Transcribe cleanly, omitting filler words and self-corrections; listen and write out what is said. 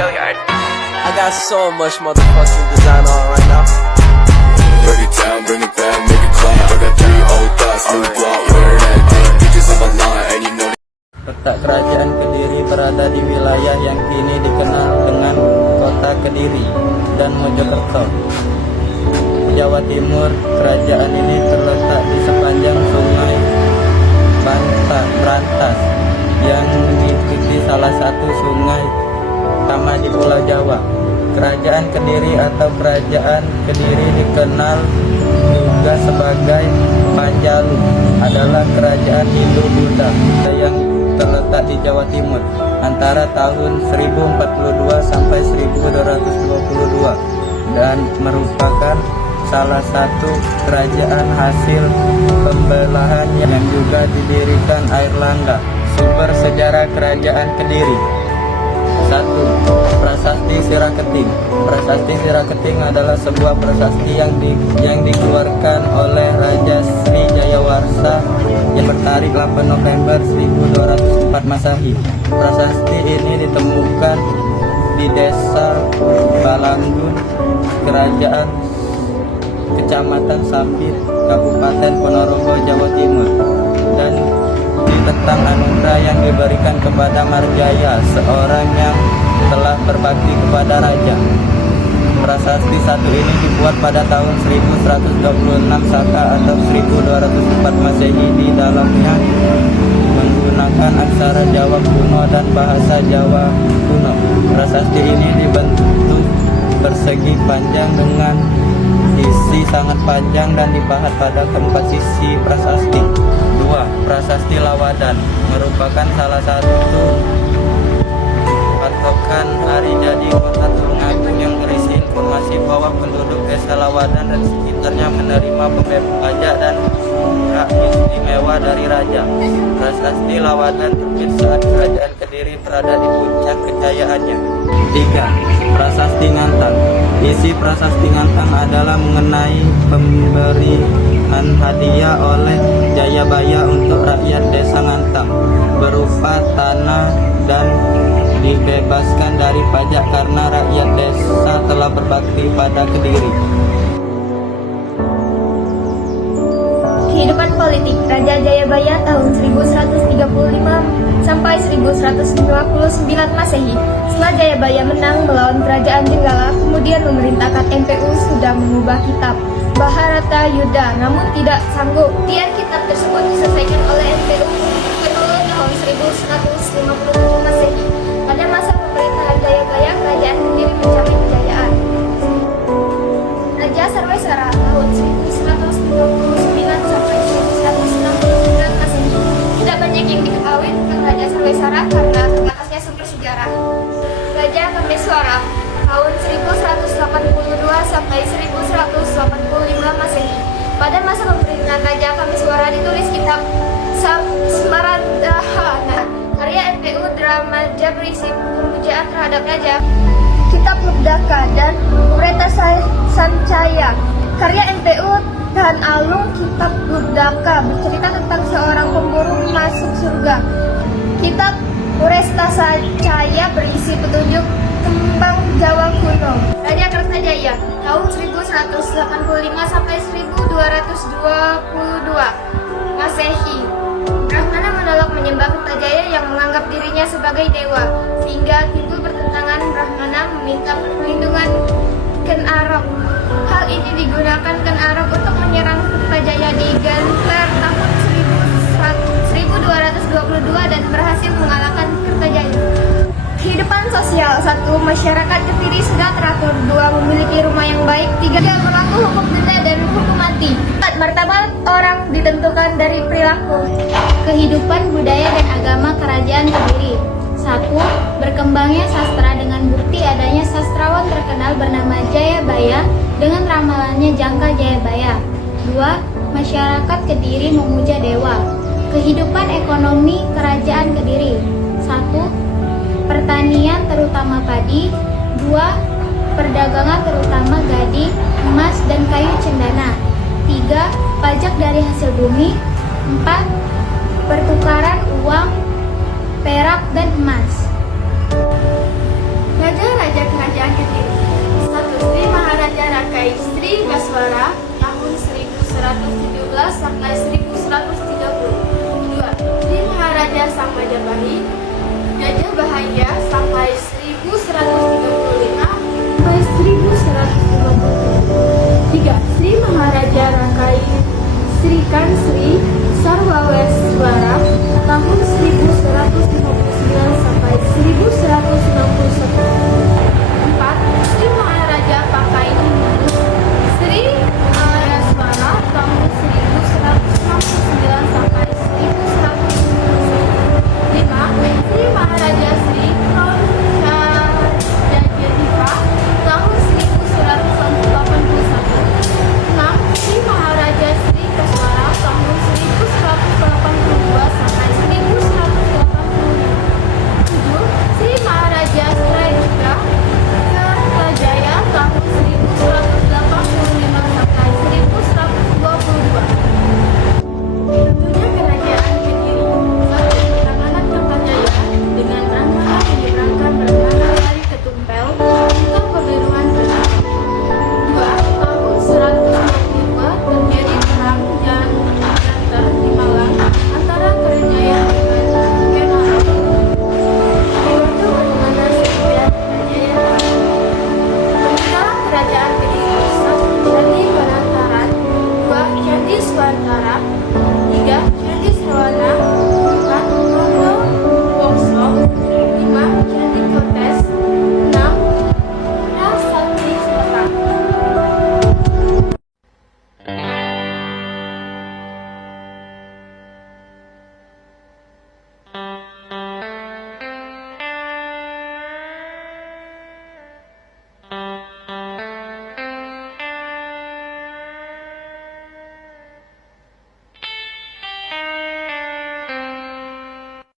I got so much motherfucking design on right now. Break it down, bring it back, make it clap. I got 3 old thoughts, new block, where that thing. Bitches on my line, and you know. Letak kerajaan Kediri berada di wilayah yang kini dikenal dengan Kota Kediri dan Mojokerto, Jawa Timur. Kerajaan ini terletak di sepanjang Sungai Brantas yang mengikuti salah satu sungai utama di Pulau Jawa. Kerajaan Kediri atau Kerajaan Kediri dikenal juga sebagai Panjalu, adalah kerajaan Hindu-Buddha yang terletak di Jawa Timur antara tahun 1042 sampai 1222 dan merupakan salah satu kerajaan hasil pembelahan yang juga didirikan Airlangga. Sumber sejarah Kerajaan Kediri. 1. Prasasti Siraketing. Prasasti Siraketing adalah sebuah prasasti yang dikeluarkan oleh Raja Sri Jayawarsa yang bertarikh 8 November 1204 Masehi. Prasasti ini ditemukan di Desa Balandun, Kerajaan Kecamatan Sampit, Kabupaten Ponorogo, Jawa Timur, dan tentang anugerah yang diberikan kepada Marjaya, seorang yang telah berbakti kepada raja. Prasasti satu ini dibuat pada tahun 1126 Saka atau 1204 Masehi. Di dalamnya menggunakan aksara Jawa kuno dan bahasa Jawa kuno. Prasasti ini dibentuk persegi panjang dengan isi sangat panjang dan dipahat pada keempat sisi prasasti. 2. Prasasti Lawadan merupakan salah satu patokan hari jadi Kota Tulungagung yang berisi informasi bahwa penduduk Desa Lawadan dan sekitarnya menerima pajak dan hak istimewa dari raja. Prasasti Lawadan terbit saat Kerajaan Kediri berada di puncak kejayaannya. 3. Prasasti Ngantang. Isi Prasasti Ngantang adalah mengenai pemberian hadiah oleh Jayabaya untuk rakyat Desa Ngantang berupa tanah dan dibebaskan dari pajak karena rakyat desa telah berbakti pada Kediri. Kehidupan politik Raja Jayabaya tahun 1135 sampai 1159 Masehi. Setelah Jayabaya menang melawan Kerajaan Jenggala, kemudian memerintahkan MPU sudah mengubah kitab Bharata Yuddha, namun tidak sanggup. Kemudian kitab tersebut diselesaikan oleh MPU Kediri tahun 1150 Masehi. Pada masa pemerintahan Jayabaya, Kerajaan Kediri mencapai kejayaan. Raja Sarweswara tahun 1159 sampai 1169 Masehi. Tidak banyak yang diketahui tentang Raja Sarweswara karena terbatasnya sumber sejarah. Raja Kameswara tahun 1182 sampai 1185 Masehi. Pada masa pemerintahan Raja Kameswara ditulis kitab Smaradhana, karya MPU Dramaja berisi pemujaan terhadap raja. Kitab Lubdaka dan Ureta Sancaya, karya MPU Dan Alung. Kitab Lubdaka bercerita tentang seorang pemburu masuk surga. Kitab Uresta Sancaya berisi petunjuk tembang Jawa kuno. Raja Kertajaya tahun 1185 sampai 1222 Masehi. Brahmana menolak menyembah Kertajaya yang menganggap dirinya sebagai dewa, sehingga timbul pertentangan. Brahmana meminta perlindungan Ken Arok. Hal ini digunakan Ken Arok untuk menyerang Kertajaya di Gantar tahun 1222 dan berhasil mengalahkan Kertajaya. Kehidupan sosial. 1. Masyarakat Kediri sudah teratur. 2. Memiliki rumah yang baik. 3. Berlaku hukum denda dan hukum mati. 4. Martabat orang ditentukan dari perilaku. Kehidupan budaya dan agama Kerajaan Kediri. 1. Berkembangnya sastra dengan bukti adanya sastrawan terkenal bernama Jayabaya dengan ramalannya Jangka Jayabaya. 2. Masyarakat Kediri memuja dewa. Kehidupan ekonomi Kerajaan Kediri. 1. Pertanian terutama padi. 2. Perdagangan terutama gadi, emas, dan kayu cendana. 3. Pajak dari hasil bumi. 4. Pertukaran uang, perak, dan emas. Raja Jayawara tahun 1117 sampai 1130. 2. Sri Maharaja Sang Majapahit Gajah Bahaya sampai 1135 sampai 1150. 3. Sri Maharaja Rakai Sri Kansri Sarwaweswara tahun 1100